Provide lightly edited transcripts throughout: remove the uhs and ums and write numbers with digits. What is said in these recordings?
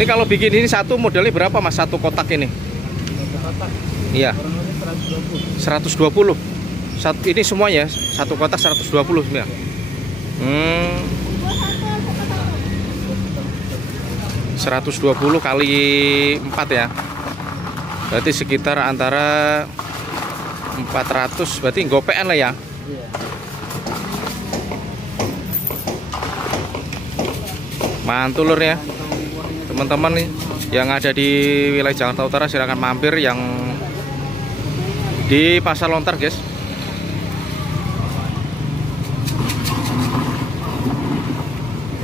Ini kalau bikin ini satu modelnya berapa mas? Satu kotak ini? Kotak. Iya. 120. Ini semuanya satu kotak 120 sebenarnya. 120 kali 4 ya. Berarti sekitar antara 400, berarti gopean lah ya. Iya. Mantul lur ya. Teman-teman nih yang ada di wilayah Jakarta Utara silahkan mampir yang di Pasar Lontar guys.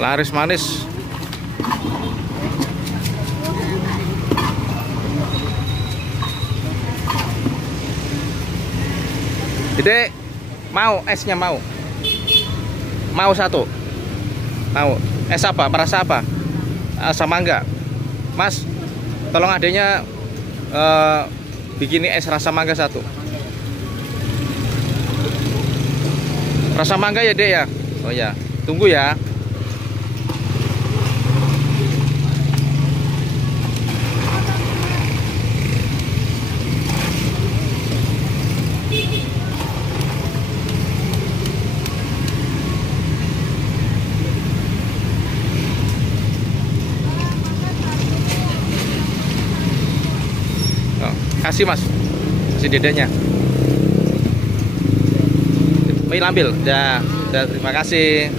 Laris manis. Dede, mau esnya mau? Mau satu? Mau? Es apa? Merasa apa? Sama enggak? Mas, tolong adanya bikin es rasa mangga satu. Rasa mangga ya dek ya? Oh ya, tunggu ya. Kasih mas, kasih dedenya. Mau ambil, dah, terima kasih.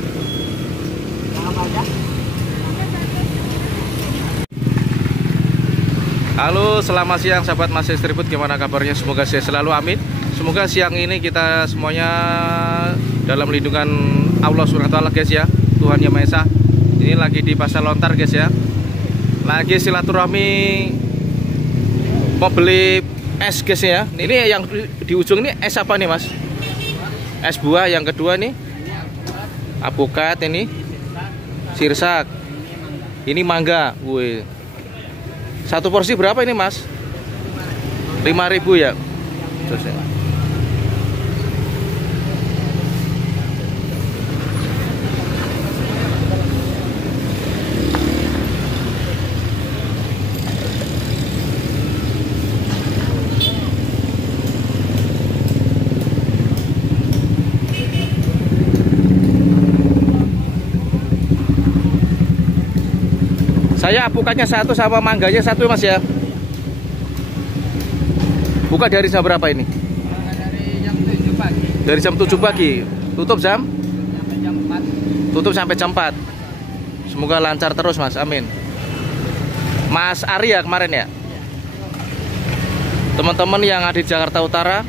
Halo, selamat siang sahabat Mas Distribut, gimana kabarnya? Semoga sehat selalu, amin. Semoga siang ini kita semuanya dalam lindungan Allah SWT guys ya, Tuhan Yang Maha Esa. Ini lagi di Pasar Lontar guys ya. Lagi silaturahmi mau beli es guys ya. Ini yang di ujung ini es apa nih mas? Es buah. Yang kedua nih apokat, ini sirsak, ini mangga. Wih, satu porsi berapa ini mas? 5.000 ya. Terus ya. Saya apukatnya satu sama mangganya satu mas ya. Buka dari jam berapa ini? Dari jam 7 pagi. Dari jam 7 pagi. Tutup jam? Sampai jam 4. Tutup sampai jam 4. Semoga lancar terus mas, amin. Mas Ari ya kemarin ya? Teman-teman yang ada di Jakarta Utara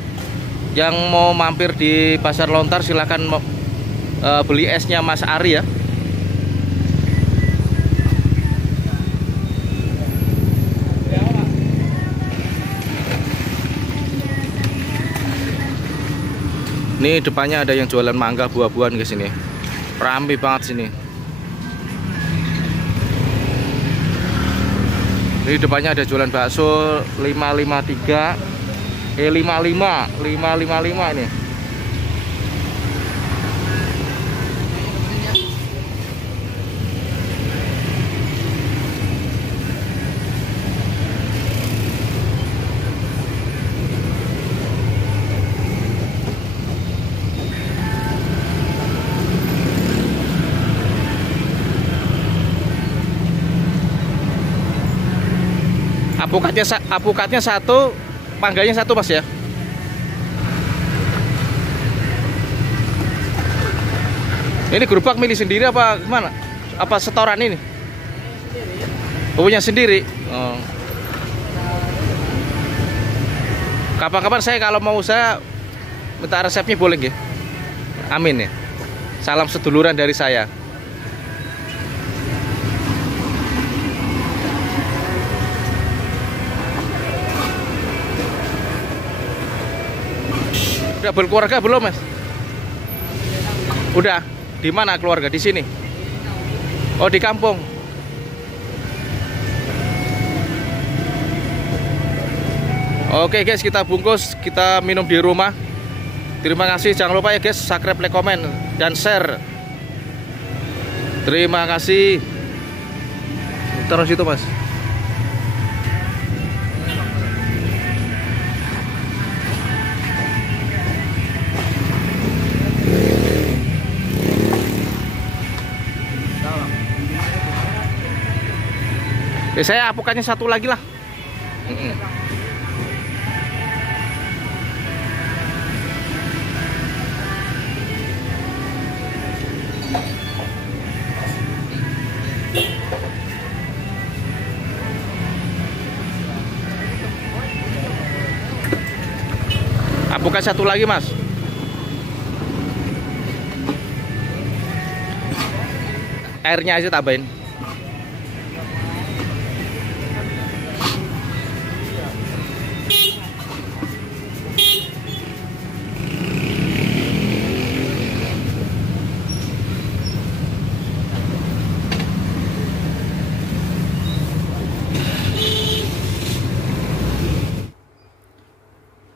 yang mau mampir di Pasar Lontar silahkan beli esnya Mas Ari ya. Ini depannya ada yang jualan mangga buah-buahan ke sini. Ramai banget sini. Ini depannya ada jualan bakso 553 555 ini. Apukatnya satu, mangganya satu mas ya. Ini gerobak milih sendiri apa gimana? Apa setoran ini? Punya sendiri. Oh. Kapan-kapan saya kalau mau usaha minta resepnya boleh nggih? Amin ya. Salam seduluran dari saya. Udah berkeluarga belum mas? Udah. Di mana keluarga? Di sini? Oh di kampung. Oke guys, kita bungkus, kita minum di rumah. Terima kasih. Jangan lupa ya guys, subscribe, like, komen, dan share. Terima kasih. Terus itu mas. Oke, saya apukannya satu lagi lah. Apukan satu lagi mas. Airnya aja tambahin.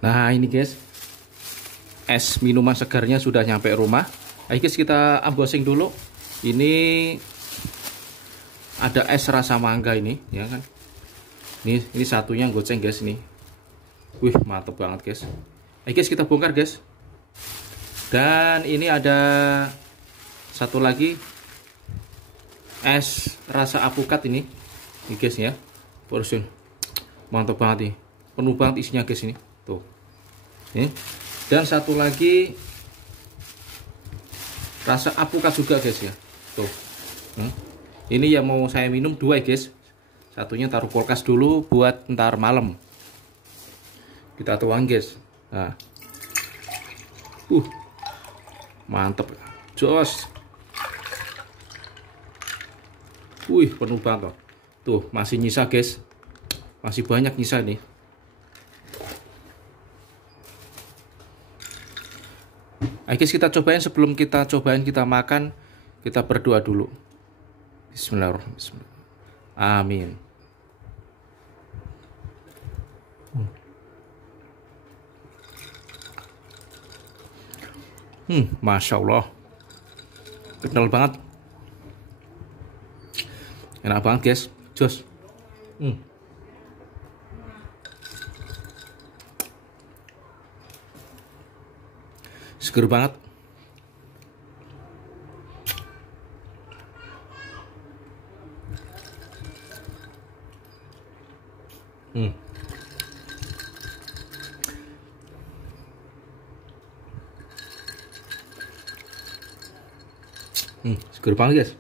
Nah ini guys, es minuman segarnya sudah nyampe rumah. Ayo guys kita unboxing dulu. Ini ada es rasa mangga ini, ya kan? Ini satunya goceng guys ini. Wih mantep banget guys. Ayo guys kita bongkar guys. Dan ini ada satu lagi es rasa apukat ini guys ya. Portion mantep banget nih, penuh banget isinya guys ini. Tuh. Dan satu lagi rasa apukat juga guys ya. Tuh. Ini yang mau saya minum dua guys. Satunya taruh kulkas dulu buat ntar malam. Kita tuang guys. Nah. Mantep. Jos. Wih, penuh banget. Tuh, masih nyisa guys. Masih banyak nyisa nih. Ayo guys kita cobain, sebelum kita cobain kita makan, kita berdoa dulu. Bismillahirrahmanirrahim. Amin. Masya Allah. Kental banget. Enak banget guys. Jos. Seger banget. Seger banget guys.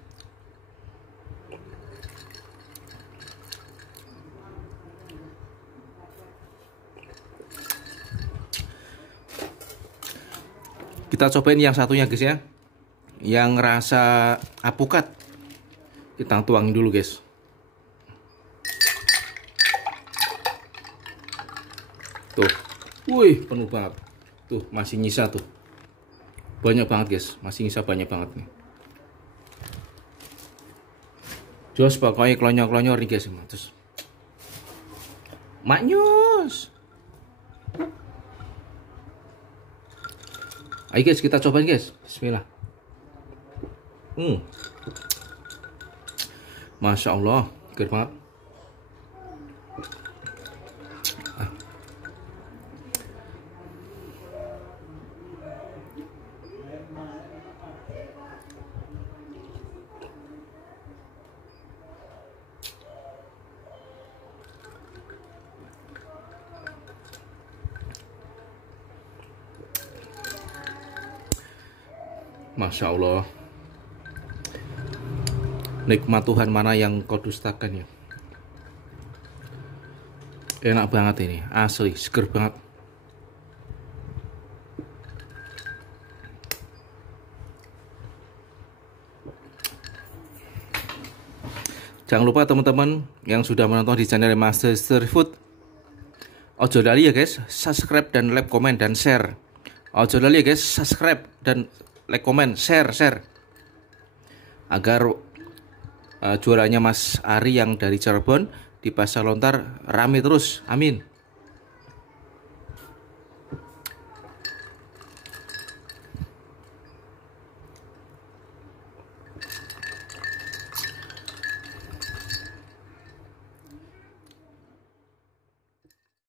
Kita cobain yang satunya guys ya, yang rasa apukat. Kita tuangin dulu guys. Tuh, wih penuh banget. Tuh masih nyisa tuh, banyak banget guys, masih nyisa banyak banget nih. Jos pokoknya klonyor-klonyor nih guys. Terus maknyus. Ayo guys kita cobain guys. Bismillah. Masya Allah, seger banget. Masya Allah, nikmat Tuhan mana yang kau dustakan ya. Enak banget ini, asli, seger banget. Jangan lupa teman-teman yang sudah menonton di channel Master Street Food, ojo lali ya guys, subscribe dan like, komen dan share. Ojo lali ya guys, subscribe dan like, komen, share agar jualannya Mas Ari yang dari Cirebon di Pasar Lontar rame terus. Amin.